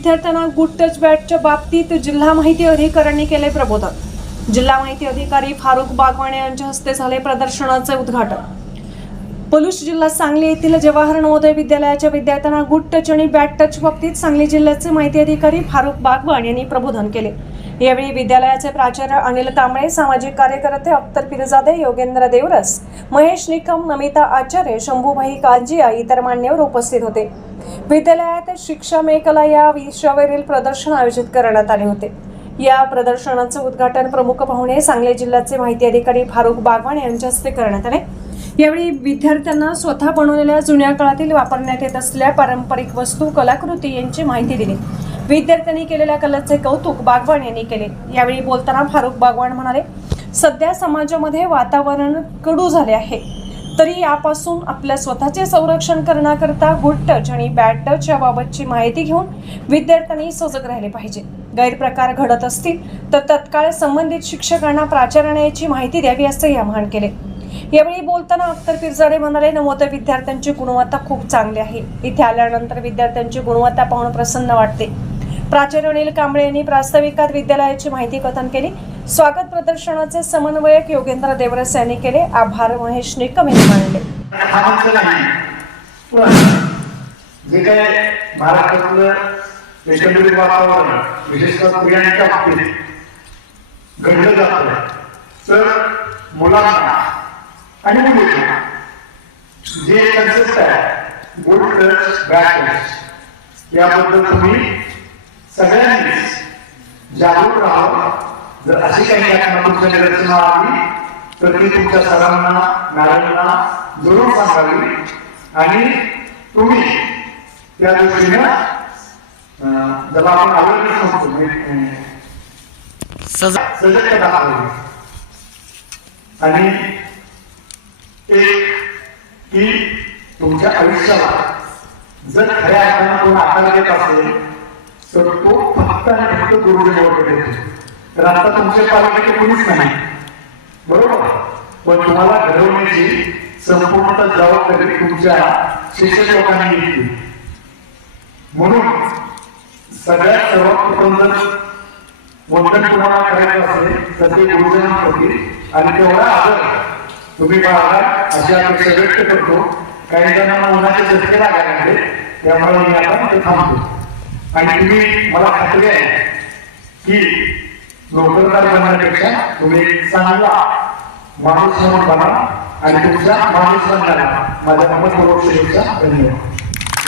विद्यार्थ्यांना good touch बॅटच्या बाबतीत जिल्हा माहिती अधिकाऱ्यांनी केले प्रबोधन. जिल्हा माहिती अधिकारी फारुख बागवाने यांच्या हस्ते झाले प्रदर्शनाचे उद्घाटन. पलूस जिल्हा सांगली येथील जवाहर नवोदय विद्यालयाच्या विद्यार्थ्यांना गुड टच आणि बॅट टच बाबतीत सांगली जिल्ह्याचे माहिती अधिकारी फारुख बागवान यांनी प्रबोधन केले. यावेळी विद्यालयाचे प्राचार्य अनिल कांबळे सामाजिक कार्यकर्ते अख्तर पिरजादे योगेंद्र देवरस महेश निकम नमिता आचार्य शंभूभाई कांजिया इतर मान्यवर उपस्थित होते. विद्यालयात शिक्षा मेकला या विषयावरील प्रदर्शन आयोजित करण्यात आले होते. या प्रदर्शनाचं उद्घाटन प्रमुख पाहुणे सांगली जिल्ह्याचे माहिती अधिकारी फारुख बागवान यांच्या हस्ते करण्यात आले. यावेळी विद्यार्थ्यांना स्वतः बनवलेल्या जुन्या काळातील वापरण्यात येत असलेल्या पारंपरिक वस्तू कलाकृती यांची माहिती दिली. विद्यार्थ्यांनी केलेल्या कलेचे कौतुक बागवान यांनी केले. यावेळी बोलताना फारुख बागवान म्हणाले सध्या समाजामध्ये वातावरण कडू झाले आहे. तरी यापासून आपल्या स्वतःचे संरक्षण करण्याकरता गुड टच आणि बॅड टच याबाबतची माहिती घेऊन विद्यार्थ्यांनी सजग राहिले पाहिजे. गैरप्रकार घडत असतील तर तत्काळ संबंधित शिक्षकांना प्राचार्याने माहिती द्यावी असे आवाहन केले. यावेळी बोलताना अख्तर पिरजाडे म्हणाले नवोदय विद्यार्थ्यांची गुणवत्ता खूप चांगली आहे. इथे आल्यानंतर विद्यार्थ्यांची गुणवत्ता पाहून प्रसन्न वाटते. प्राचार्य अनिल कांबळे यांनी प्रास्ताविकात विद्यालयाची माहिती कथन केली. स्वागत प्रदर्शनाचे समन्वयक योगेंद्र देवरस यांनी केले. आभार महेश निकम यांनी मानले. जे काय महाराष्ट्रातलं वातावरण विशेषतः स्त्रियांच्या बाबतीत घडलं जातं. तर मुलांना आणि मुलींना जे कन्सेप्ट आहे गुड टच बॅड टच याबद्दल तुम्ही सगळ्यांनीच जागरूक राहावं. जर अशी काही घटना तुमच्या निदर्शना आली तर ती तुमच्या सरांना मॅडमना जरूर सांगावी. आणि तुम्ही त्या दृष्टीनं ज्याला आपण अवेअरनेस म्हणतो सजगता दाखवावी आणि एक की तुमच्या आयुष्याला जर खऱ्या अर्थानं कोण आकार देत असेल तर तो फक्त आणि फक्त गुरुदेवाकडे येतो तर आता तुमचे पालकाचे कोणीच नाही. बरोबर? पण तुम्हाला घडवण्याची संपूर्ण जबाबदारी तुमच्या शिक्षक लोकांनी घेतली. म्हणून सगळ्यात सर्वात प्रथम जर वंदन तुम्हाला करायचं असेल तर ते गुरुजनांप्रती आणि तेवढा आदर तुम्ही बाळगा अशी अपेक्षा व्यक्त करतो. काही जणांना उन्हाचे झटके लागायला लागले त्यामुळे मी आता ते थांबतो. आणि तुम्ही मला खात्री आहे की नोकरदार बनण्यापेक्षा तुम्ही चांगला माणूस म्हणून बना आणि तुमच्या माणूस बनण्याला माझ्या मनपूर्वक शुभेच्छा धन्यवाद.